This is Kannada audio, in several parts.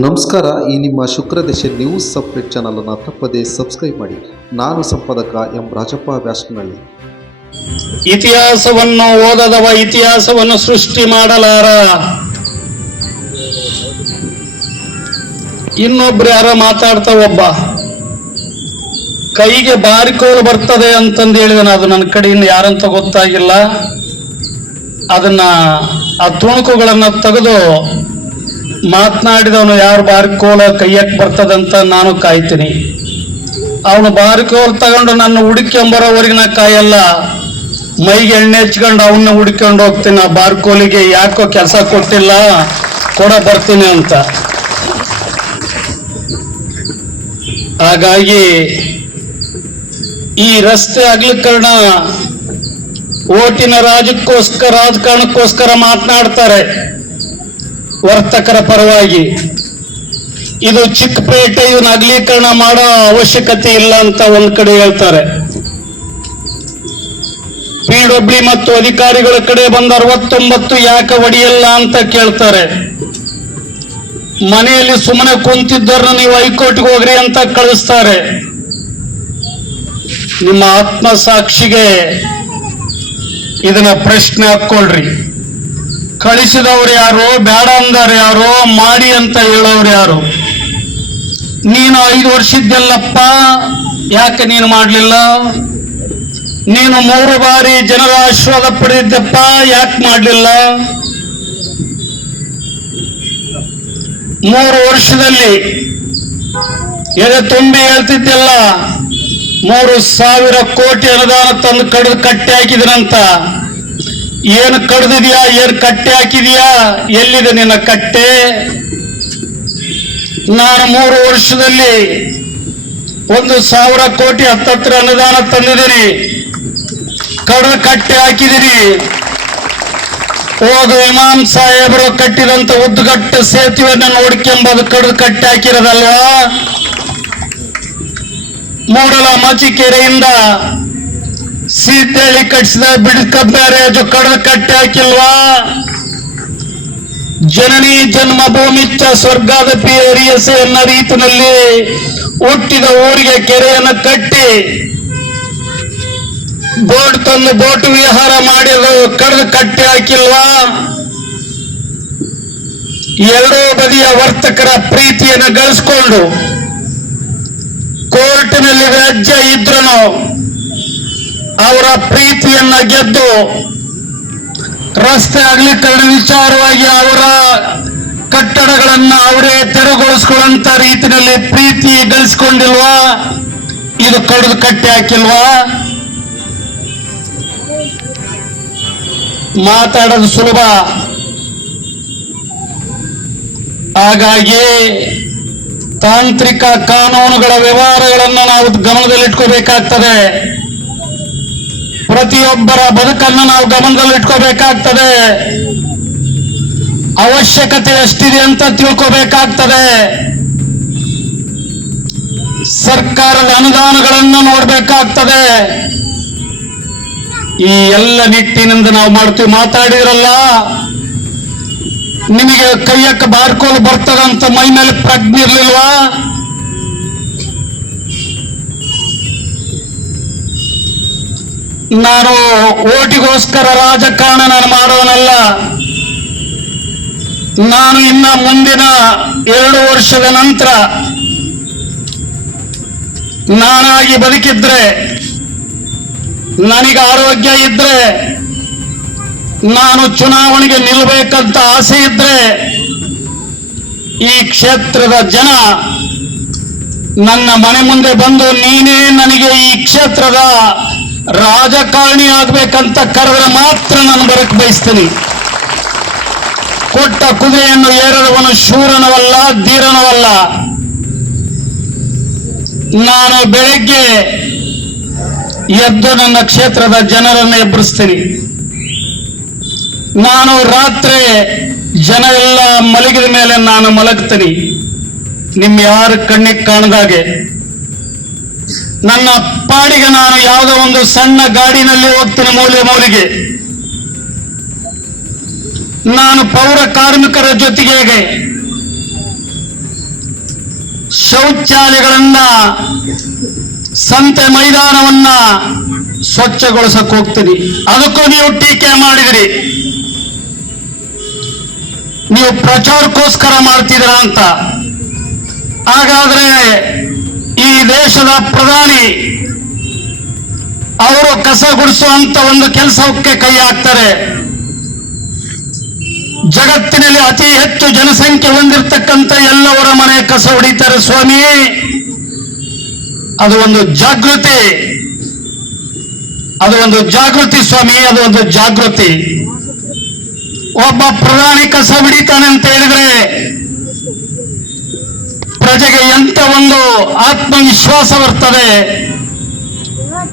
ನಮಸ್ಕಾರ. ಈ ನಿಮ್ಮ ಶುಕ್ರದೇಶ ನ್ಯೂಸ್ ಸಪ್ರೇಟ್ ಚಾನಲನ್ನು ತಪ್ಪದೇ ಸಬ್ಸ್ಕ್ರೈಬ್ ಮಾಡಿ. ನಾನು ಸಂಪಾದಕ ಎಂ ರಾಜಪ್ಪ ವ್ಯಾಸನಹಳ್ಳಿ. ಇತಿಹಾಸವನ್ನು ಓದದವ ಇತಿಹಾಸವನ್ನು ಸೃಷ್ಟಿ ಮಾಡಲಾರ. ಇನ್ನೊಬ್ರು ಯಾರ ಮಾತಾಡ್ತಾ ಒಬ್ಬ ಕೈಗೆ ಬಾರಿಕೋಲು ಬರ್ತದೆ ಅಂತಂದು ಹೇಳಿದಾನೆ. ಅದು ನನ್ನ ಕಡೆ ಇನ್ನು ಯಾರಂತ ಗೊತ್ತಾಗಿಲ್ಲ. ಅದನ್ನ ಆ ತುಣುಕುಗಳನ್ನ ತೆಗೆದು ಮಾತನಾಡಿದವನು ಯಾರು ಬಾರಿಕೋಲ ಕೈಯಕ್ಕೆ ಬರ್ತದಂತ ನಾನು ಕಾಯ್ತೀನಿ. ಅವನು ಬಾರಿಕೋಲ್ ತಗೊಂಡು ನನ್ನ ಹುಡುಕೊಂಬರೋವರೆಗೆ ನಾ ಕಾಯಲ್ಲ. ಮೈಗೆ ಎಣ್ಣೆ ಹಚ್ಕೊಂಡು ಅವನ್ನ ಹುಡ್ಕೊಂಡು ಹೋಗ್ತೀನಿ. ಆ ಬಾರ್ಕೋಲಿಗೆ ಯಾಕೋ ಕೆಲಸ ಕೊಟ್ಟಿಲ್ಲ, ಕೊಡ ಬರ್ತೀನಿ ಅಂತ. ಹಾಗಾಗಿ ಈ ರಸ್ತೆ ಅಗಲೀಕರಣ ಓಟಿನ ರಾಜಕಾರಣಕ್ಕೋಸ್ಕರ ಮಾತನಾಡ್ತಾರೆ ವರ್ತಕರ ಪರವಾಗಿ. ಇದು ಚಿಕ್ಕಪೇಟೆ ಇವನ್ನ ಅಗಲೀಕರಣ ಮಾಡೋ ಅವಶ್ಯಕತೆ ಇಲ್ಲ ಅಂತ ಒಂದ್ ಕಡೆ ಹೇಳ್ತಾರೆ. ಪಿಡಬ್ಲ್ಯೂ ಮತ್ತು ಅಧಿಕಾರಿಗಳ ಕಡೆ ಬಂದ 69 ಯಾಕೆ ಹೊಡೆಯಲ್ಲ ಅಂತ ಕೇಳ್ತಾರೆ. ಮನೆಯಲ್ಲಿ ಸುಮ್ಮನೆ ಕುಂತಿದ್ದವ್ರನ್ನ ನೀವು ಹೈಕೋರ್ಟ್ಗೆ ಹೋಗ್ರಿ ಅಂತ ಕಳಿಸ್ತಾರೆ. ನಿಮ್ಮ ಆತ್ಮಸಾಕ್ಷಿಗೆ ಇದನ್ನ ಪ್ರಶ್ನೆ ಹಾಕೊಳ್ರಿ. ಕಳಿಸಿದವ್ರು ಯಾರು, ಬೇಡ ಅಂದವ್ರು ಯಾರು, ಮಾಡಿ ಅಂತ ಹೇಳೋರು ಯಾರು? ನೀನು 5 ವರ್ಷದ್ದೆಲ್ಲಪ್ಪ, ಯಾಕೆ ನೀನು ಮಾಡಲಿಲ್ಲ? ನೀನು 3 ಬಾರಿ ಜನರ ಆಶೀರ್ವಾದ ಪಡೆದಿದ್ದಪ್ಪ, ಯಾಕೆ ಮಾಡಲಿಲ್ಲ? 3 ವರ್ಷದಲ್ಲಿ ಎದೆ ತುಂಬಿ ಹೇಳ್ತಿದ್ದೆಲ್ಲ 3,000 ಕೋಟಿ ಅನುದಾನ ತಂದು ಕಡಿದು ಕಟ್ಟಿ ಹಾಕಿದನಂತ. ಏನು ಕಡ್ದಿದ್ಯಾ, ಏನು ಕಟ್ಟೆ ಹಾಕಿದ್ಯಾ, ಎಲ್ಲಿದೆ ನಿನ್ನ ಕಟ್ಟೆ? ನಾನು 3 ವರ್ಷದಲ್ಲಿ 1,000 ಕೋಟಿ ಹತ್ತತ್ರ ಅನುದಾನ ತಂದಿದ್ದೀನಿ, ಕಡ್ದು ಕಟ್ಟೆ ಹಾಕಿದ್ದೀನಿ. ಹೋಗು ಇಮಾಮ್ ಸಾಹೇಬರು ಕಟ್ಟಿದಂತ ಉದ್ದುಗಟ್ಟ ಸೇತುವೆಯನ್ನು ನೋಡ್ಕೊಂಬದು ಕಡ್ದು ಕಟ್ಟೆ ಹಾಕಿರೋದಲ್ವಾ? ಮೂಡಲ ಮಚಿಕೆರೆಯಿಂದ ಸೀತೆಹಳ್ಳಿ ಕಟ್ಟಿಸಿದ ಬಿಡ್ಕ ಬ್ಯಾರೇಜ್ ಕಡ್ದು ಕಟ್ಟೆ ಹಾಕಿಲ್ವಾ? ಜನನಿ ಜನ್ಮಭೂಮಿಚ್ಚ ಸ್ವರ್ಗಾದಪಿ ಹರಿಯಸೆ ಎನ್ನ ರೀತಿನಲ್ಲಿ ಹುಟ್ಟಿದ ಊರಿಗೆ ಕೆರೆಯನ್ನು ಕಟ್ಟಿ ಬೋಟ್ ತಂದು ಬೋಟ್ ವಿಹಾರ ಮಾಡಿದ್ರು ಕಡ್ದು ಕಟ್ಟೆ ಹಾಕಿಲ್ವಾ? ಎರಡೂ ಬದಿಯ ವರ್ತಕರ ಪ್ರೀತಿಯನ್ನು ಗಳಿಸಿಕೊಂಡು ಕೋರ್ಟಿನಲ್ಲಿ ವ್ಯಾಜ್ಯ ಇದ್ರೂ ಅವರ ಪ್ರೀತಿಯನ್ನ ಗೆದ್ದು ರಸ್ತೆ ಅಗಲೀಕರಣ ವಿಚಾರವಾಗಿ ಅವರ ಕಟ್ಟಡಗಳನ್ನ ಅವರೇ ತೆರವುಗೊಳಿಸಿಕೊಳ್ಳುವಂತ ರೀತಿಯಲ್ಲಿ ಪ್ರೀತಿ ಗಳಿಸಿಕೊಂಡಿಲ್ವಾ? ಇದು ಕಡ್ದು ಕಟ್ಟೆ ಹಾಕಿಲ್ವಾ? ಮಾತಾಡೋದು ಸುಲಭ. ಹಾಗಾಗಿ ತಾಂತ್ರಿಕ ಕಾನೂನುಗಳ ವ್ಯವಹಾರಗಳನ್ನು ನಾವು ಗಮನದಲ್ಲಿಟ್ಕೋಬೇಕಾಗ್ತದೆ. ಪ್ರತಿಯೊಬ್ಬರ ಬದುಕನ್ನು ನಾವು ಗಮನದಲ್ಲಿಟ್ಕೋಬೇಕಾಗ್ತದೆ. ಅವಶ್ಯಕತೆ ಎಷ್ಟಿದೆ ಅಂತ ತಿಳ್ಕೋಬೇಕಾಗ್ತದೆ. ಸರ್ಕಾರದ ಅನುದಾನಗಳನ್ನು ನೋಡ್ಬೇಕಾಗ್ತದೆ. ಈ ಎಲ್ಲ ನಿಟ್ಟಿನಿಂದ ನಾವು ಮಾತಾಡಿದ್ರಲ್ಲ, ನಿಮಗೆ ಕೈಯಕ್ಕೆ ಬಾರ್ಕೋಲು ಬರ್ತದಂತ ಮೈ ಮೇಲೆ ಪ್ರಜ್ಞೆ ಇರ್ಲಿಲ್ವಾ? ನಾನು ಓಟಿಗೋಸ್ಕರ ರಾಜಕಾರಣ ನಾನು ಮಾಡೋನಲ್ಲ. ನಾನು ಇನ್ನ ಮುಂದಿನ 2 ವರ್ಷದ ನಂತರ ನಾನಾಗಿ ಬದುಕಿದ್ರೆ, ನನಗೆ ಆರೋಗ್ಯ ಇದ್ರೆ, ನಾನು ಚುನಾವಣೆಗೆ ನಿಲ್ಲಬೇಕಂತ ಆಸೆ ಇದ್ರೆ, ಈ ಕ್ಷೇತ್ರದ ಜನ ನನ್ನ ಮನೆ ಮುಂದೆ ಬಂದು ನೀನೇ ನನಗೆ ಈ ಕ್ಷೇತ್ರದ ರಾಜಕಾರಣಿ ಆಗ್ಬೇಕಂತ ಕರೆದ್ರೆ ಮಾತ್ರ ನಾನು ಬರಕ್ ಬಯಸ್ತೀನಿ. ಕೊಟ್ಟ ಕುದುರೆಯನ್ನು ಏರದವನು ಶೂರನವಲ್ಲ, ಧೀರನವಲ್ಲ. ನಾನು ಬೆಳಗ್ಗೆ ಎದ್ದು ನನ್ನ ಕ್ಷೇತ್ರದ ಜನರನ್ನು ಎಬ್ಬರಿಸ್ತೀನಿ. ನಾನು ರಾತ್ರಿ ಜನ ಎಲ್ಲ ಮಲಗಿದ ಮೇಲೆ ನಾನು ಮಲಗ್ತೀನಿ. ನಿಮ್ ಯಾರ ಕಣ್ಣಿಗೆ ಕಾಣದಾಗೆ ನನ್ನ ಪಾಡಿಗೆ ನಾನು ಯಾವುದೋ ಒಂದು ಸಣ್ಣ ಗಾಡಿನಲ್ಲಿ ಹೋಗ್ತೀನಿ ಮೂಲೆಗೆ. ನಾನು ಪೌರ ಕಾರ್ಮಿಕರ ಜೊತೆಗೆ ಶೌಚಾಲಯಗಳನ್ನ, ಸಂತೆ ಮೈದಾನವನ್ನ ಸ್ವಚ್ಛಗೊಳಿಸಕ್ ಹೋಗ್ತೀರಿ. ಅದಕ್ಕೂ ನೀವು ಟೀಕೆ ಮಾಡಿದಿರಿ. ನೀವು ಪ್ರಚಾರಕ್ಕೋಸ್ಕರ ಮಾಡ್ತಿದ್ದೀರಾ ಅಂತ. ಹಾಗಾದ್ರೆ ಈ ದೇಶದ ಪ್ರಧಾನಿ ಅವರು ಕಸ ಗುಡಿಸುವಂತ ಒಂದು ಕೆಲಸಕ್ಕೆ ಕೈ ಹಾಕ್ತಾರೆ. ಜಗತ್ತಿನಲ್ಲಿ ಅತಿ ಹೆಚ್ಚು ಜನಸಂಖ್ಯೆ ಹೊಂದಿರತಕ್ಕಂಥ ಎಲ್ಲವರ ಮನೆ ಕಸ ಹೊಡಿತಾರೆ ಸ್ವಾಮಿ. ಅದು ಒಂದು ಜಾಗೃತಿ, ಅದು ಒಂದು ಜಾಗೃತಿ ಸ್ವಾಮಿ, ಅದು ಒಂದು ಜಾಗೃತಿ. ಒಬ್ಬ ಪ್ರಧಾನಿ ಕಸ ಹಿಡಿತಾನೆ ಅಂತ ಹೇಳಿದ್ರೆ ಪ್ರಜೆಗೆ ಎಂತ ಒಂದು ಆತ್ಮವಿಶ್ವಾಸ ಬರ್ತದೆ,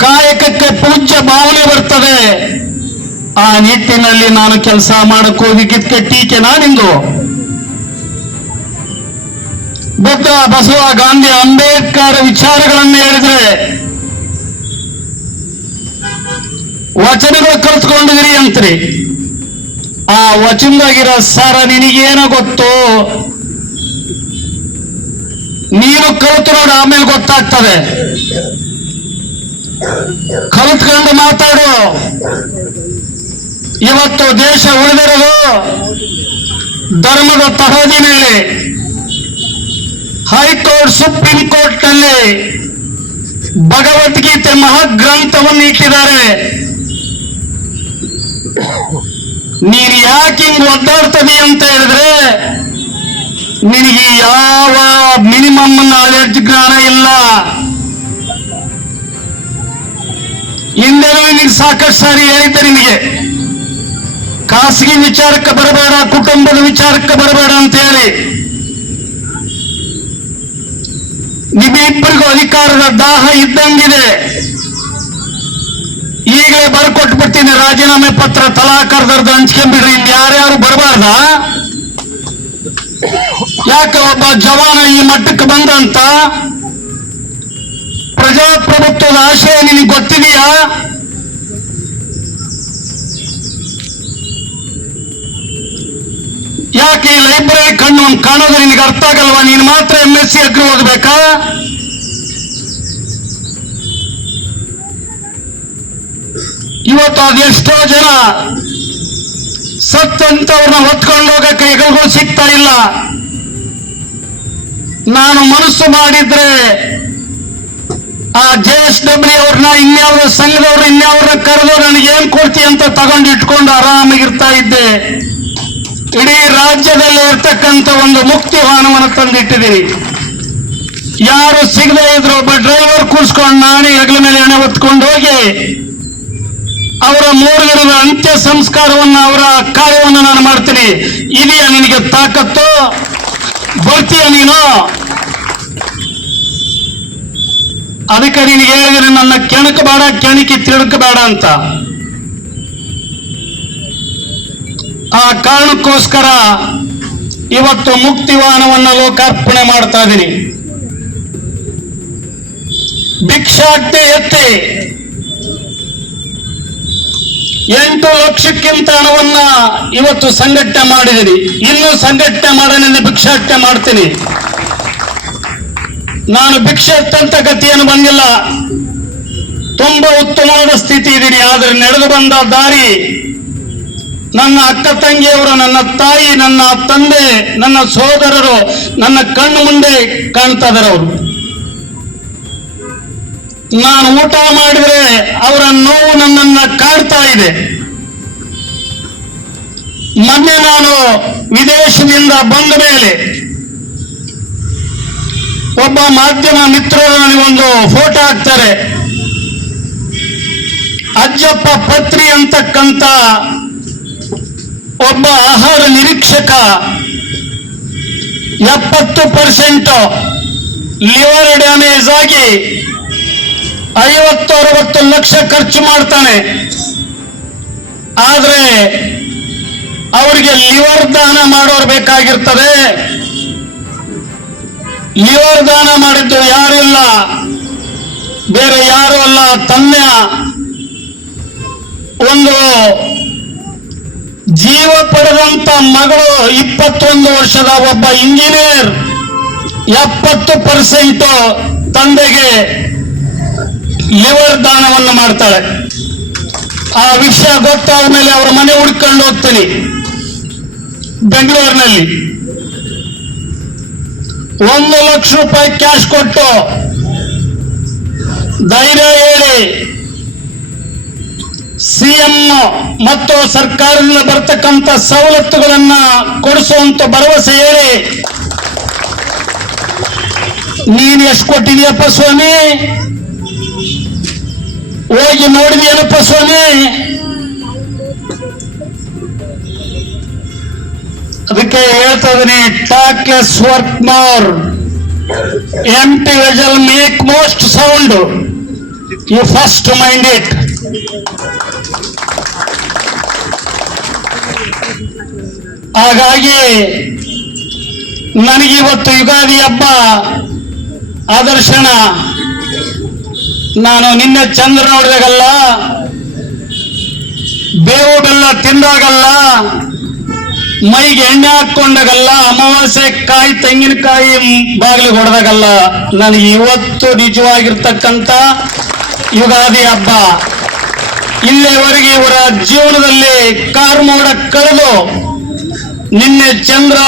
ಕಾಯಕಕ್ಕೆ ಪೂಜ್ಯ ಭಾವನೆ ಬರ್ತದೆ. ಆ ನಿಟ್ಟಿನಲ್ಲಿ ನಾನು ಕೆಲಸ ಮಾಡಕ್ ಹೋಗಿದ್ದಕ್ಕೆ ಟೀಕೆನಾ ನಿಂದು? ಬುದ್ಧ, ಬಸವ, ಗಾಂಧಿ, ಅಂಬೇಡ್ಕರ್ ವಿಚಾರಗಳನ್ನು ಹೇಳಿದ್ರೆ ವಚನಗಳು ಕಲ್ತ್ಕೊಂಡಿದ್ರಿ ಅಂತ್ರಿ. ಆ ವಚನದಾಗಿರೋ ಸಾರ ನಿನಗೇನೋ ಗೊತ್ತು, ನೀನು ಕಲಿತು ನೋಡು, ಆಮೇಲೆ ಗೊತ್ತಾಗ್ತದೆ. ಕಲಿತ್ಕೊಂಡು ಮಾತಾಡು. ಇವತ್ತು ದೇಶ ಉಳಿದಿರೋದು ಧರ್ಮದ ತಹದಿ ಮೇಲೆ. ಹೈಕೋರ್ಟ್, ಸುಪ್ರೀಂ ಕೋರ್ಟ್ ನಲ್ಲಿ ಭಗವದ್ಗೀತೆ ಮಹಾಗ್ರಂಥವನ್ನು ಇಟ್ಟಿದ್ದಾರೆ. ನೀನು ಯಾಕೆ ಹಿಂಗ್ ಒದ್ದಾಡ್ತದೆ ಅಂತ ಹೇಳಿದ್ರೆ ನಿನಗೆ ಯಾವ ಮಿನಿಮಮ್ ನಾಲೆಡ್ಜ್ ಜ್ಞಾನ ಇಲ್ಲ. ಹಿಂದೆನೂ ನಿನಗೆ ಸಾಕಷ್ಟು ಸಾರಿ ಹೇಳಿದ್ದೆ, ನಿನಗೆ ಖಾಸಗಿ ವಿಚಾರಕ್ಕೆ ಬರಬೇಡ, ಕುಟುಂಬದ ವಿಚಾರಕ್ಕೆ ಬರಬೇಡ ಅಂತ ಹೇಳಿ. ನಿಮ್ಮಿಬ್ಬರಿಗೂ ಅಧಿಕಾರದ ದಾಹ ಇದ್ದಂಗಿದೆ. ಈಗಲೇ ಬರ್ಕೊಟ್ಬಿಡ್ತೀನಿ ರಾಜೀನಾಮೆ ಪತ್ರ, ತಲಾಕರ್ದರ್ದು ಹಂಚ್ಕೊಂಡ್ಬಿಡ್ರಿ. ಯಾರ್ಯಾರು ಬರಬಾರ್ದ? ಯಾಕೆ ಒಬ್ಬ ಜವಾನ ಈ ಮಟ್ಟಕ್ಕೆ ಬಂದಂತ? ಪ್ರಜಾಪ್ರಭುತ್ವದ ಆಶಯ ನಿನಗೆ ಗೊತ್ತಿದೆಯಾ? ಯಾಕೆ ಈ ಲೈಬ್ರರಿ ಕಣ್ಣು ಕಾಣೋದು ನಿನಗೆ ಅರ್ಥ ಆಗಲ್ವಾ? ನೀನು ಮಾತ್ರ MSc ಅಗ್ರಿ ಓದಬೇಕಾ? ಇವತ್ತು ಅದೆಷ್ಟೋ ಜನ ಸತ್ತಂತವ್ರನ್ನ ಹೊತ್ಕೊಂಡು ಹೋಗಕ್ಕೆ ಹೆಗಲ್ಗಳು ಸಿಗ್ತಾ ಇಲ್ಲ. ನಾನು ಮನಸ್ಸು ಮಾಡಿದ್ರೆ ಆ JSW ಅವ್ರನ್ನ, ಇನ್ಯಾವ್ರ ಸಂಘದವ್ರು ಇನ್ಯಾವ್ರನ್ನ ಕರೆದು ನನಗೆ ಏನ್ ಕೊಡ್ತಿ ಅಂತ ತಗೊಂಡು ಇಟ್ಕೊಂಡು ಆರಾಮಾಗಿರ್ತಾ ಇದ್ದೆ. ಇಡೀ ರಾಜ್ಯದಲ್ಲಿ ಇರ್ತಕ್ಕಂಥ ಒಂದು ಮುಕ್ತಿ ವಾಹನವನ್ನು ತಂದಿಟ್ಟಿದ್ದೀನಿ. ಯಾರು ಸಿಗದೆ ಇದ್ರು ಒಬ್ಬ ಡ್ರೈವರ್ ಕೂರಿಸ್ಕೊಂಡು ನಾನೇ ಹೆಗಲ ಮೇಲೆ ಎಣ್ಣೆ ಹೊತ್ಕೊಂಡು ಹೋಗಿ ಅವರ 3 ದಿನದ ಅಂತ್ಯ ಸಂಸ್ಕಾರವನ್ನು, ಅವರ ಕಾರ್ಯವನ್ನು ನಾನು ಮಾಡ್ತೀನಿ. ಇದೆಯಾ ನಿನಗೆ ತಾಕತ್ತು? ಬರ್ತೀಯ ನೀನು? ಅದಕ್ಕೆ ನಿನಗೆ ಹೇಳಿದ್ರೆ ನನ್ನ ಕೆಣಕಬೇಡ, ಕೆಣಕಿ ತಿರುಗಬೇಡ ಅಂತ. ಆ ಕಾರಣಕ್ಕೋಸ್ಕರ ಇವತ್ತು ಮುಕ್ತಿವಾಹನವನ್ನು ಲೋಕಾರ್ಪಣೆ ಮಾಡ್ತಾ ಇದ್ದೀನಿ. ಭಿಕ್ಷಾಟನೆ ಎತ್ತಿ 8 ಲಕ್ಷಕ್ಕಿಂತ ಹಣವನ್ನ ಇವತ್ತು ಸಂಘಟನೆ ಮಾಡಿದ್ದೀನಿ. ಇನ್ನೂ ಸಂಘಟನೆ ಮಾಡೋಣ, ಭಿಕ್ಷಾಟನೆ ಮಾಡ್ತೀನಿ. ನಾನು ಭಿಕ್ಷೆ ಎತ್ತಂತ ಗತಿಯನ್ನು ಬಂದಿಲ್ಲ. ತುಂಬಾ ಉತ್ತಮವಾದ ಸ್ಥಿತಿ ಇದ್ದೀನಿ. ಆದರೆ ನಡೆದು ಬಂದ ದಾರಿ, ನನ್ನ ಅಕ್ಕ ತಂಗಿಯವರು, ನನ್ನ ತಾಯಿ, ನನ್ನ ತಂದೆ, ನನ್ನ ಸೋದರರು ನನ್ನ ಕಣ್ಣು ಮುಂದೆ ಕಾಣ್ತಾ ಇದ್ದಾರೆ. ಅವರು ನಾನು ಊಟ ಮಾಡಿದ್ರೆ ಅವರ ನೋವು ನನ್ನನ್ನ ಕಾಡ್ತಾ ಇದೆ. ಮೊನ್ನೆ ನಾನು ವಿದೇಶದಿಂದ ಬಂದ ಮೇಲೆ ಒಬ್ಬ ಮಾಧ್ಯಮ ಮಿತ್ರರು ನನಗೊಂದು ಫೋಟೋ ಹಾಕ್ತಾರೆ. ಅಜ್ಜಪ್ಪ ಪತ್ರಿ ಅಂತಕ್ಕಂಥ ಒಬ್ಬ ಆಹಾರ ನಿರೀಕ್ಷಕ 70% ಲಿವರ್ ಡ್ಯಾಮೇಜ್ ಆಗಿ 50-60 ಲಕ್ಷ ಖರ್ಚು ಮಾಡ್ತಾನೆ. ಆದ್ರೆ ಅವರಿಗೆ ಲಿವರ್ ದಾನ ಮಾಡೋರು ಬೇಕಾಗಿರ್ತದೆ. ಲಿವರ್ ದಾನ ಮಾಡಿದ್ದು ಯಾರು ಇಲ್ಲ, ಬೇರೆ ಯಾರು ಅಲ್ಲ, ತನ್ನ ಒಂದು ಜೀವ ಪಡೆದಂತ ಮಗಳು 21 ವರ್ಷದ ಒಬ್ಬ ಇಂಜಿನಿಯರ್ 70% ತಂದೆಗೆ ಲಿವರ್ ದಾನವನ್ನು ಮಾಡ್ತಾಳೆ. ಆ ವಿಷಯ ಗೊತ್ತಾದ ಮೇಲೆ ಅವರ ಮನೆ ಹುಡ್ಕೊಂಡು ಹೋಗ್ತೀನಿ ಬೆಂಗಳೂರಿನಲ್ಲಿ. 1 ಲಕ್ಷ ರೂಪಾಯಿ ಕ್ಯಾಶ್ ಕೊಟ್ಟು ಧೈರ್ಯ ಹೇಳಿ ಸಿಎಂ ಮತ್ತು ಸರ್ಕಾರದಿಂದ ಬರ್ತಕ್ಕಂಥ ಸವಲತ್ತುಗಳನ್ನ ಕೊಡಿಸುವಂತ ಭರವಸೆ ಹೇಳಿ, ನೀನು ಎಷ್ಟು ಕೊಟ್ಟಿದೀಯಪ್ಪ ಸ್ವಾಮಿ, ಹೋಗಿ ನೋಡಿದೀಯನಪ್ಪ ಸ್ವಾಮಿ? ಅದಕ್ಕೆ ಹೇಳ್ತಾ ಇದೀನಿ, talk less work more, empty vessel make most sound, you first mind it. ಹಾಗಾಗಿ ನನಗಿವತ್ತು ಯುಗಾದಿ ಹಬ್ಬ ಆದರ್ಶನ. ನಾನು ನಿನ್ನೆ ಚಂದ್ರ ನೋಡಿದಾಗಲ್ಲ, ಬೇವು ಬೆಲ್ಲ ತಿಂದಾಗಲ್ಲ, ಮೈಗೆ ಎಣ್ಣೆ ಹಾಕೊಂಡಾಗಲ್ಲ, ಅಮಾವಾಸ್ಯೆ ಕಾಯಿ ತೆಂಗಿನಕಾಯಿ ಬಾಗಿಲು ಹೊಡೆದಾಗಲ್ಲ, ನನಗೆ ಇವತ್ತು ನಿಜವಾಗಿರ್ತಕ್ಕಂಥ ಯುಗಾದಿ ಹಬ್ಬ. ಇಲ್ಲಿವರೆಗೆ ಇವರ ಜೀವನದಲ್ಲಿ ಕಾರ್ಮೋಡ ಕಳೆದು ನಿನ್ನೆ ಚಂದ್ರ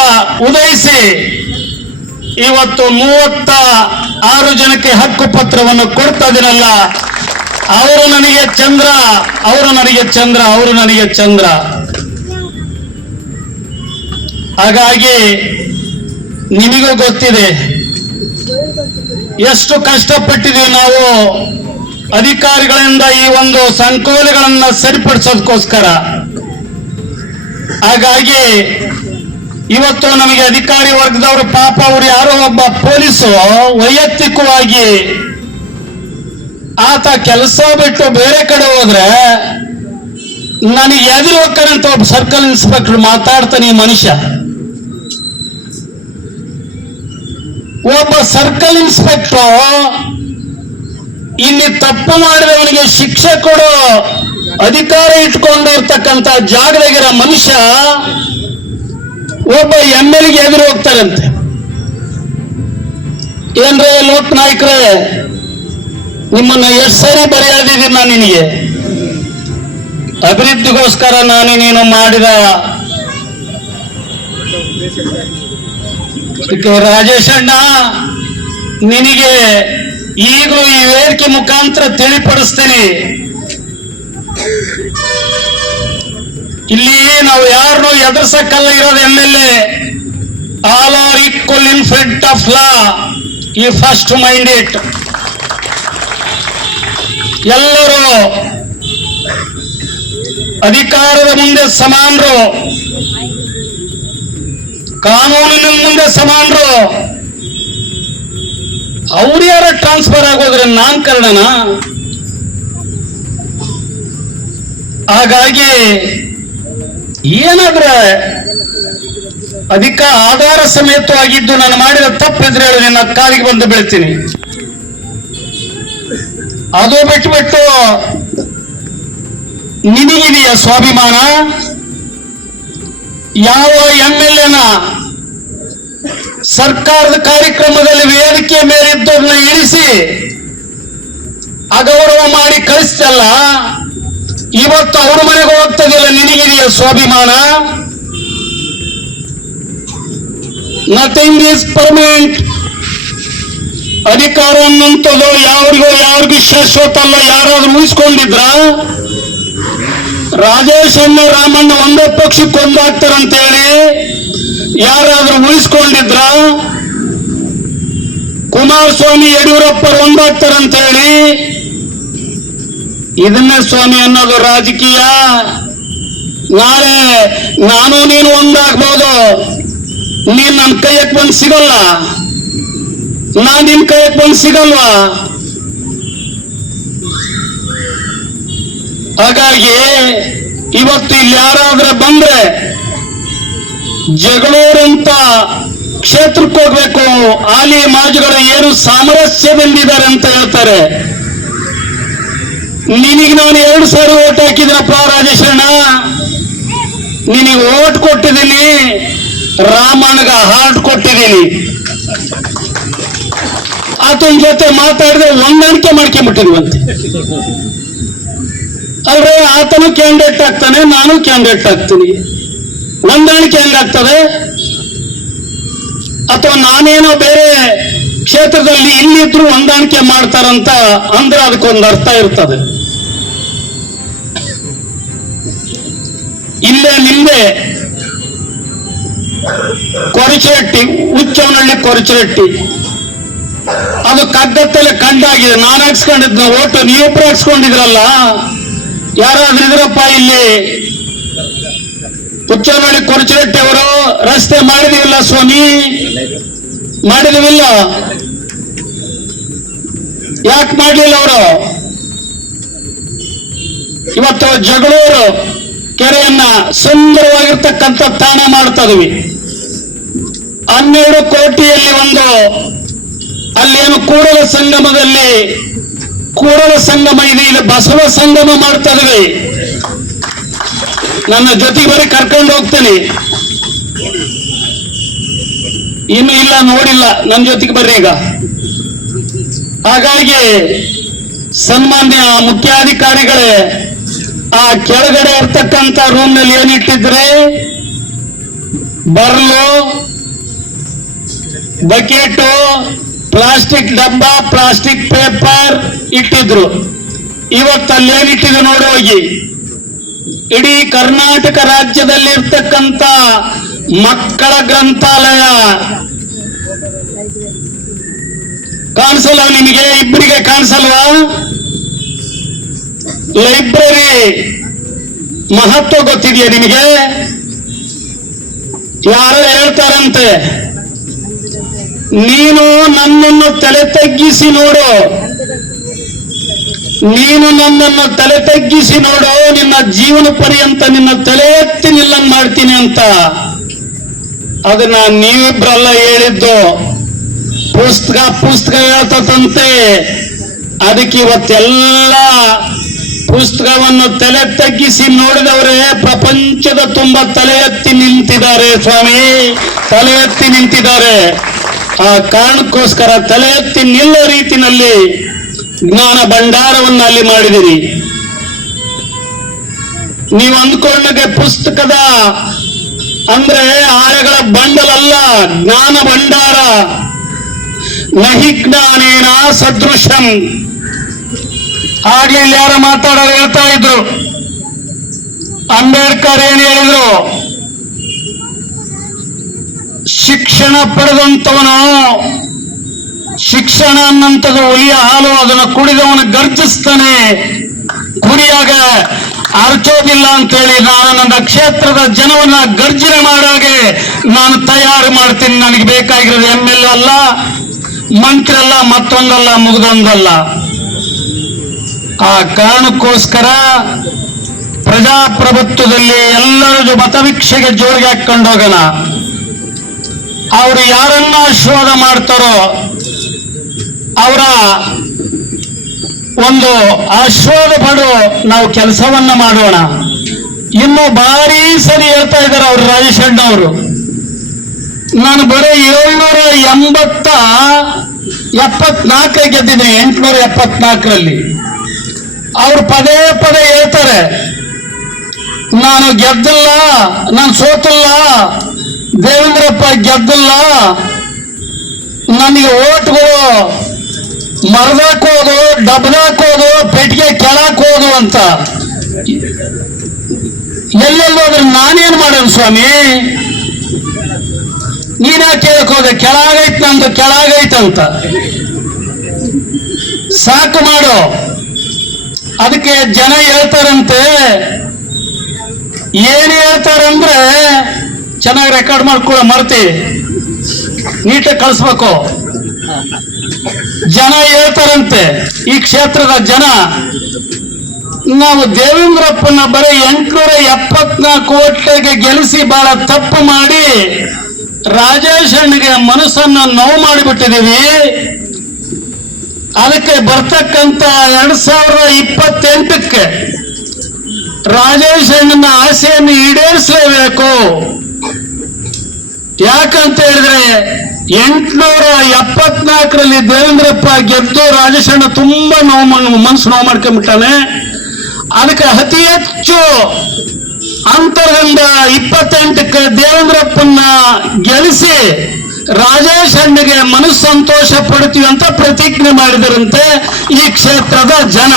ಉದಯಿಸಿ ಇವತ್ತು 36 ಜನಕ್ಕೆ ಹಕ್ಕು ಪತ್ರವನ್ನು ಕೊಡ್ತಾ ಇದೀನಲ್ಲ, ಅವರು ನನಗೆ ಚಂದ್ರ, ಅವರು ನನಗೆ ಚಂದ್ರ, ಅವರು ನನಗೆ ಚಂದ್ರ. ಹಾಗಾಗಿ ನಿಮಗೂ ಗೊತ್ತಿದೆ ಎಷ್ಟು ಕಷ್ಟಪಟ್ಟಿದ್ದೀವಿ ನಾವು ಅಧಿಕಾರಿಗಳಿಂದ ಈ ಒಂದು ಸಂಕೋಲೆಗಳನ್ನ ಸರಿಪಡಿಸೋದಕ್ಕೋಸ್ಕರ. ಹಾಗಾಗಿ ಇವತ್ತು ನಮಗೆ ಅಧಿಕಾರಿ ವರ್ಗದವರು ಪಾಪ, ಅವರು ಯಾರೋ ಒಬ್ಬ ಪೊಲೀಸು ವೈಯಕ್ತಿಕವಾಗಿ ಆತ ಕೆಲಸ ಬಿಟ್ಟು ಬೇರೆ ಕಡೆ ಹೋದ್ರೆ ನನಗೆ ಎದುರು ಹೋಗ್ತಾರಂತ ಒಬ್ಬ ಸರ್ಕಲ್ ಇನ್ಸ್ಪೆಕ್ಟರ್ ಮಾತಾಡ್ತಾನೆ. ಈ ಮನುಷ್ಯ ಒಬ್ಬ ಸರ್ಕಲ್ ಇನ್ಸ್ಪೆಕ್ಟರ್ ಇಲ್ಲಿ ತಪ್ಪು ಮಾಡಿದವನಿಗೆ ಶಿಕ್ಷೆ ಕೊಡೋ ಅಧಿಕಾರ ಇಟ್ಕೊಂಡಿರ್ತಕ್ಕಂಥ ಜಾಗದಾಗಿರೋ ಮನುಷ್ಯ ಒಬ್ಬ MLA ಗೆ ಎದುರು ಹೋಗ್ತಾರಂತೆ. ಏನ್ರೇ ಲೋಕ್ ನಾಯಕರೇ, ನಿಮ್ಮನ್ನ ಎಷ್ಟು ಸರಿ ಬರೆಯಾದಿದ್ದೀನಿ ನಾನು ನಿನಗೆ, ಅಭಿವೃದ್ಧಿಗೋಸ್ಕರ ನಾನು ನೀನು ಮಾಡಿದ ರಾಜೇಶ್ ಅಣ್ಣ, ನಿನಗೆ ಈಗಲೂ ಈ ವೇದಿಕೆ ಮುಖಾಂತರ ತಿಳಿಪಡಿಸ್ತೀನಿ. ಇಲ್ಲಿ ನಾವು ಯಾರನ್ನು ಎದುರಿಸಕ್ಕಲ್ಲ ಇರೋದು. MLA all are equal in front of law, ಈ ಫಸ್ಟ್ ಮೈಂಡ್ ಇಟ್. ಎಲ್ಲರೂ ಅಧಿಕಾರದ ಮುಂದೆ ಸಮಾನರು, ಕಾನೂನಿನ ಮುಂದೆ ಸಮಾನರು. ಅವ್ರು ಯಾರ ಟ್ರಾನ್ಸ್ಫರ್ ಆಗೋದ್ರೆ ನಾಮಕರಣನ? ಹಾಗಾಗಿ ಏನಾದ್ರೆ ಆಧಾರ ಸಮೇತವಾಗಿದ್ದು ನಾನು ಮಾಡಿದ ತಪ್ಪಿದ್ರೆ ಹೇಳಿ ನಿನ್ನ ಕಾಲಿಗೆ ಬಂದು ಬೀಳ್ತೀನಿ. ಅದು ಬಿಟ್ಬಿಟ್ಟು ನಿನಗಿದೆಯ ಸ್ವಾಭಿಮಾನ? ಯಾವ MLA ಸರ್ಕಾರದ ಕಾರ್ಯಕ್ರಮದಲ್ಲಿ ವೇದಿಕೆ ಮೇಲಿದ್ದವ್ರನ್ನ ಇಳಿಸಿ ಅಗೌರವ ಮಾಡಿ ಕಳಿಸ್ತಲ್ಲ, ಇವತ್ತು ಅವ್ರ ಮನೆಗೆ ಹೋಗ್ತದಲ್ಲ, ನಿನಗಿದೆಯ ಸ್ವಾಭಿಮಾನ? Nothing is permanent. ಅಧಿಕಾರ ಅನ್ನುವಂಥದ್ದು ಯಾರಿಗೂ ಶಾಶ್ವತ ಅಲ್ಲ. ಯಾರಾದ್ರೂ ಉಳಿಸ್ಕೊಂಡಿದ್ರ? ರಾಜೇಶ್ ಅಣ್ಣ ರಾಮಣ್ಣ ಒಂದೇ ಪಕ್ಷಕ್ಕೆ ಒಂದಾಗ್ತಾರಂತೇಳಿ ಯಾರಾದ್ರೂ ಉಳಿಸ್ಕೊಂಡಿದ್ರ? ಕುಮಾರಸ್ವಾಮಿ ಯಡಿಯೂರಪ್ಪ ಒಂದಾಗ್ತಾರಂತೇಳಿ? ಇದನ್ನೇ ಸ್ವಾಮಿ ಅನ್ನೋದು ರಾಜಕೀಯ. ನಾಳೆ ನಾನು ನೀನು ಒಂದಾಗ್ಬೋದು, ನೀನ್ ನನ್ನ ಕೈಯಕ್ಕೆ ಬಂದು ಸಿಗಲ್ಲ, ನಾನ್ ನಿನ್ ಕೈಯಕ್ಕೆ ಬಂದು ಸಿಗಲ್ವಾ? ಹಾಗಾಗಿ ಇವತ್ತು ಇಲ್ಲಿ ಯಾರಾದ್ರೆ ಬಂದ್ರೆ ಜಗಳೂರಂತ ಕ್ಷೇತ್ರಕ್ಕೆ ಹೋಗ್ಬೇಕು. ಆಲಿ ಮಾಜುಗಳು ಏನು ಸಾಮರಸ್ಯದಲ್ಲಿದ್ದಾರೆ ಅಂತ ಹೇಳ್ತಾರೆ. ನಿನಗೆ ನಾನು 2 ಸಾರಿ ಓಟ್ ಹಾಕಿದ್ರಪ್ಪ ರಾಜೇಶಣ್ಣ, ನಿನಗೆ ಓಟ್ ಕೊಟ್ಟಿದ್ದೀನಿ, ರಾಮಣ್ಣಗ ಹಾರ್ಟ್ ಕೊಟ್ಟಿದ್ದೀನಿ. ಆತನ ಜೊತೆ ಮಾತಾಡಿದ್ರೆ ಹೊಂದಾಣಿಕೆ ಮಾಡ್ಕೊಂಡ್ಬಿಟ್ಟಿರುವಂತೆ. ಅಲ್ರಿ, ಆತನು ಕ್ಯಾಂಡಿಡೇಟ್ ಆಗ್ತಾನೆ, ನಾನು ಕ್ಯಾಂಡಿಡೇಟ್ ಆಗ್ತೀನಿ, ಹೊಂದಾಣಿಕೆ ಹೆಂಗಾಗ್ತದೆ? ಅಥವಾ ನಾನೇನೋ ಬೇರೆ ಕ್ಷೇತ್ರದಲ್ಲಿ ಇಲ್ಲಿದ್ರು ಹೊಂದಾಣಿಕೆ ಮಾಡ್ತಾರಂತ ಅಂದ್ರೆ ಅದಕ್ಕೊಂದು ಅರ್ಥ ಇರ್ತದೆ. ಇಲ್ಲೇ ನಿಂದೆ ಕೊರಚಿರಟ್ಟಿ, ಹುಚ್ಚವನಹಳ್ಳಿ ಕೊರಚಿರಟ್ಟಿ, ಅದು ಕಗ್ಗತ್ತಲೆ ಕಂಡಾಗಿದೆ. ನಾನು ಹಾಕ್ಸ್ಕೊಂಡಿದ್ನ ಓಟು, ನೀವೊಬ್ರು ಹಾಕ್ಸ್ಕೊಂಡಿದ್ರಲ್ಲ, ಯಾರಾದ್ರೂ ಇದ್ರಪ್ಪ ಇಲ್ಲಿ? ಹುಚ್ಚವನಹಳ್ಳಿ ಕೊರಚಿರಟ್ಟಿ ಅವರು ರಸ್ತೆ ಮಾಡಿದಿವಿಲ್ಲ ಸ್ವಾಮಿ, ಮಾಡಿದವಿಲ್ಲ. ಯಾಕೆ ಮಾಡ್ಲಿಲ್ಲ ಅವರು? ಇವತ್ತು ಜಗಳೂರು ಕೆರೆಯನ್ನ ಸುಂದರವಾಗಿರ್ತಕ್ಕಂಥ ತಾಣ ಮಾಡ್ತಾ ಇದೀವಿ. 12 ಕೋಟಿಯಲ್ಲಿ ಒಂದು ಅಲ್ಲೇನು ಕೂಡಲ ಸಂಗಮದಲ್ಲಿ ಕೂಡಲ ಸಂಗಮ ಇದೆ, ಇಲ್ಲಿ ಬಸವ ಸಂಗಮ ಮಾಡ್ತಾ ಇದೀವಿ. ನನ್ನ ಜೊತೆಗೆ ಬರೀ ಕರ್ಕೊಂಡು ಹೋಗ್ತೇನೆ. ಇನ್ನು ಇಲ್ಲ, ನೋಡಿಲ್ಲ, ನನ್ನ ಜೊತೆಗೆ ಬರ್ರಿ ಈಗ. ಹಾಗಾಗಿ ಸನ್ಮಾನ್ಯ ಮುಖ್ಯಾಧಿಕಾರಿಗಳೇ, ಆ ಕೆಳಗಡೆ ಇರ್ತಕ್ಕಂಥ ರೂಮ್ ನಲ್ಲಿ ಏನಿಟ್ಟಿದ್ರೆ ಬರ್ಲು, ಬಕೆಟು, ಪ್ಲಾಸ್ಟಿಕ್ ಡಬ್ಬ, ಪ್ಲಾಸ್ಟಿಕ್ ಪೇಪರ್ ಇಟ್ಟಿದ್ರು. ಇವತ್ತು ಅಲ್ಲಿ ಏನಿಟ್ಟಿದ್ರು ನೋಡಿ ಹೋಗಿ. ಇಡೀ ಕರ್ನಾಟಕ ರಾಜ್ಯದಲ್ಲಿ ಇರ್ತಕ್ಕಂಥ ಮಕ್ಕಳ ಗ್ರಂಥಾಲಯ ಕಾಣಿಸಲ್ವ ನಿಮಗೆ? ಇಬ್ಬರಿಗೆ ಕಾಣಿಸಲ್ವಾ? ಲೈಬ್ರರಿ ಮಹತ್ವ ಗೊತ್ತಿದೆಯಾ ನಿಮಗೆ? ಯಾರೋ ಹೇಳ್ತಾರಂತೆ, ನೀನು ನನ್ನನ್ನು ತಲೆ ತಗ್ಗಿಸಿ ನೋಡು, ನೀನು ನನ್ನನ್ನು ತಲೆ ತಗ್ಗಿಸಿ ನೋಡು, ನಿನ್ನ ಜೀವನ ಪರ್ಯಂತ ನಿನ್ನ ತಲೆ ಎತ್ತಿ ನಿಲ್ಲಂಗ್ ಮಾಡ್ತೀನಿ ಅಂತ. ಅದನ್ನ ನೀವಿಬ್ರಲ್ಲ ಹೇಳಿದ್ದು, ಪುಸ್ತಕ ಹೇಳ್ತಂತೆ. ಅದಕ್ಕೆ ಇವತ್ತೆಲ್ಲ ಪುಸ್ತಕವನ್ನು ತಲೆ ತಗ್ಗಿಸಿ ನೋಡಿದವರೇ ಪ್ರಪಂಚದ ತುಂಬ ತಲೆ ಎತ್ತಿ ನಿಂತಿದ್ದಾರೆ ಸ್ವಾಮಿ, ತಲೆ ಎತ್ತಿ ನಿಂತಿದ್ದಾರೆ. ಆ ಕಾರಣಕ್ಕೋಸ್ಕರ ತಲೆ ಎತ್ತಿ ನಿಲ್ಲೋ ರೀತಿನಲ್ಲಿ ಜ್ಞಾನ ಭಂಡಾರವನ್ನು ಅಲ್ಲಿ ಮಾಡಿದಿರಿ. ನೀವು ಅಂದ್ಕೊಂಡಾಗೆ ಪುಸ್ತಕದ ಅಂದ್ರೆ ಆಳೆಗಳ ಬಂಡಲಲ್ಲ, ಜ್ಞಾನ ಭಂಡಾರ. ನಹಿ ಜ್ಞಾನೇನ ಸದೃಶಂ. ಆಗ್ಲೇ ಇಲ್ಲಿ ಯಾರು ಮಾತಾಡೋರು ಹೇಳ್ತಾ ಇದ್ರು, ಅಂಬೇಡ್ಕರ್ ಏನ್ ಹೇಳಿದ್ರು? ಶಿಕ್ಷಣ ಪಡೆದಂತವನು, ಶಿಕ್ಷಣ ಅನ್ನಂಥದ್ದು ಹುಲಿಯ ಹಾಲು, ಅದನ್ನು ಕುಡಿದವನು ಗರ್ಜಿಸ್ತಾನೆ, ಕುರಿಯಾಗ ಅರ್ಚೋದಿಲ್ಲ ಅಂತೇಳಿ ನಾನು ನನ್ನ ಕ್ಷೇತ್ರದ ಜನವನ್ನ ಗರ್ಜನೆ ಮಾಡಾಗೆ ನಾನು ತಯಾರು ಮಾಡ್ತೀನಿ. ನನಗೆ ಬೇಕಾಗಿರೋದು MLA ಅಲ್ಲ, ಮಂತ್ರಿ ಅಲ್ಲ, ಮತ್ತೊಂದಲ್ಲ, ಮುಗ್ದೊಂದಲ್ಲ. ಆ ಕಾರಣಕ್ಕೋಸ್ಕರ ಪ್ರಜಾಪ್ರಭುತ್ವದಲ್ಲಿ ಎಲ್ಲರೂ ಮತವೀಕ್ಷೆಗೆ ಜೋಡಿಗೆ ಹಾಕೊಂಡು ಹೋಗೋಣ. ಅವರು ಯಾರನ್ನ ಆಶೀರ್ವಾದ ಮಾಡ್ತಾರೋ ಅವರ ಒಂದು ಆಶೀರ್ವಾದ ಪಡು ನಾವು ಕೆಲಸವನ್ನ ಮಾಡೋಣ. ಇನ್ನು ಭಾರಿ ಸರಿ ಹೇಳ್ತಾ ಇದ್ದಾರೆ ಅವರು, ರಾಜೇಶ್ ಅಣ್ಣವರು. ನಾನು ಬರೀ 774 ಗೆದ್ದಿದ್ದೀನಿ, 874ರಲ್ಲಿ. ಅವ್ರು ಪದೇ ಪದೇ ಹೇಳ್ತಾರೆ, ನಾನು ಗೆದ್ದಿಲ್ಲ, ನಾನು ಸೋತಿಲ್ಲ, ದೇವೇಂದ್ರಪ್ಪ ಗೆದ್ದಿಲ್ಲ, ನನಗೆ ಓಟ್ಗಳು ಮರದಾಕೋದು, ಡಬ್ದಾಕೋದು, ಪೆಟ್ಟಿಗೆ ಕೆಳಕೋದು ಅಂತ. ಎಲ್ಲೆಲ್ಲೋದ್ರೆ ನಾನೇನ್ ಮಾಡೋದು ಸ್ವಾಮಿ? ನೀನ ಕೇಳಕ್ ಹೋದೆ, ಕೆಳಗೈತ್ ನಂದು, ಕೆಳಗೈತಂತ. ಸಾಕು ಮಾಡು. ಅದಕ್ಕೆ ಜನ ಹೇಳ್ತಾರಂತೆ, ಏನ್ ಹೇಳ್ತಾರಂದ್ರೆ, ಚೆನ್ನಾಗಿ ರೆಕಾರ್ಡ್ ಮಾಡ್ಕೊಳ್ಳೋ, ಮರ್ತಿ ನೀಟಾಗಿ ಕಳಿಸ್ಬೇಕು. ಜನ ಹೇಳ್ತಾರಂತೆ, ಈ ಕ್ಷೇತ್ರದ ಜನ, ನಾವು ದೇವೇಂದ್ರಪ್ಪನ ಬರೀ 874 ಓಟ್ಗೆ ಗೆಲ್ಲಿಸಿ ಬಹಳ ತಪ್ಪು ಮಾಡಿ ರಾಜೇಶ್ ಅಣ್ಣಗೆ ಮನಸ್ಸನ್ನು ನೋವು ಮಾಡಿಬಿಟ್ಟಿದ್ದೀವಿ. ಅದಕ್ಕೆ ಬರ್ತಕ್ಕಂಥ 2028ಕ್ಕೆ ರಾಜೇಶ್ ಅಣ್ಣನ ಆಸೆಯನ್ನು ಈಡೇರಿಸಲೇಬೇಕು. ಯಾಕಂತ ಹೇಳಿದ್ರೆ 874ರಲ್ಲಿ ದೇವೇಂದ್ರಪ್ಪ ಗೆದ್ದು ರಾಜೇಶಣ್ಣ ತುಂಬಾ ಮನಸ್ಸು ನೋವು ಮಾಡ್ಕೊಂಡ್ಬಿಟ್ಟಾನೆ. ಅದಕ್ಕೆ ಅತಿ ಹೆಚ್ಚು ಅಂತರದಿಂದ 28ಕ್ಕೆ ದೇವೇಂದ್ರಪ್ಪನ ಗೆಲ್ಲಿಸಿ ರಾಜೇಶ್ ಅಣ್ಣಗೆ ಮನಸ್ಸು ಸಂತೋಷ ಪಡ್ತೀವಿ ಅಂತ ಪ್ರತಿಜ್ಞೆ ಮಾಡಿದರಂತೆ ಈ ಕ್ಷೇತ್ರದ ಜನ.